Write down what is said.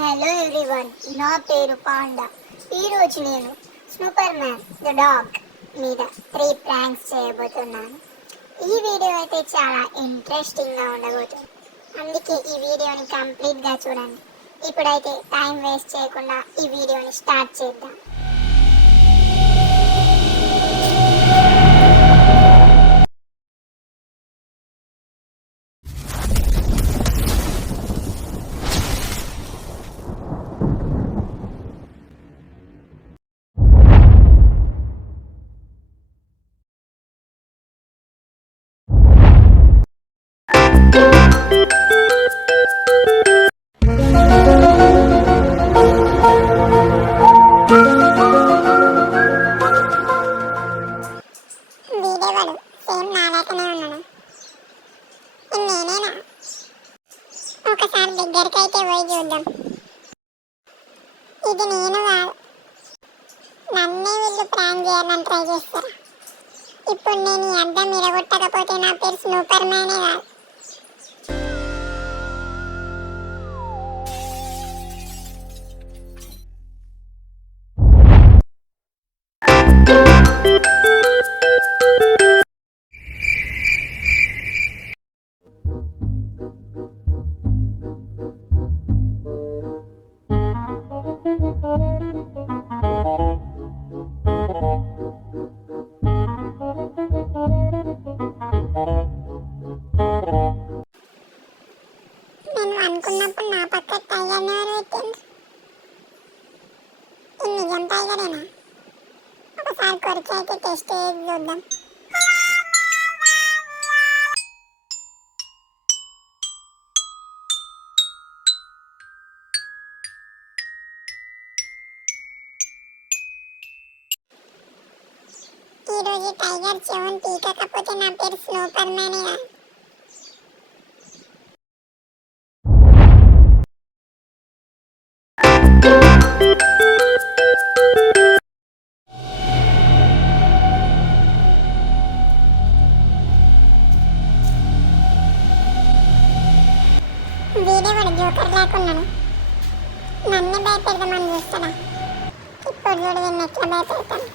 Hello everyone, నా పేరు panda. ఈరోజు నేను సూపర్ మ్యాన్ ద డాగ్ మీద 3 ప్రాంక్స్ చేయబోతున్నాను. ఈ వీడియో అయితే చాలా ఇంట్రెస్టింగ్గా ఉండబోతుంది, అందుకే ఈ వీడియోని కంప్లీట్గా చూడండి. ఇప్పుడైతే టైం వేస్ట్ చేయకుండా ఈ వీడియోని స్టార్ట్ చేద్దాం. వీడేవాడు సేమ్ నాలాకనే ఉన్నాడు. నేనేనా? ఒకసారి దగ్గరికైతే పోయి చూద్దాం. ఇది నేను కాదు, నన్నే వీళ్ళు ప్రాంక్ చేయాలని ట్రై చేస్తారా? ఇప్పుడు నేను ఈ అద్దం ఇరగొట్టకపోతే నా పేరు సూపర్ మ్యానే కాదు. నేను అనుకున్నప్పుడు నా పక్క టైగర్ని ఎవరు పెట్టింది? ఇది నిజం టైగరేనా? ఒకసారి కొరికి అయితే టెస్ట్ చేసి చూద్దాం. ఈరోజు టైగర్ చెవుని పీకకపోతే నా పేరు సూపర్ మ్యానే కాదు. వీడేవాడు జోకర్ లేకున్నాడు, నన్నే భయపెడదామని చూస్తాడా? ఇప్పుడు చూడు వీడిని ఎట్లా భయపెడతాను.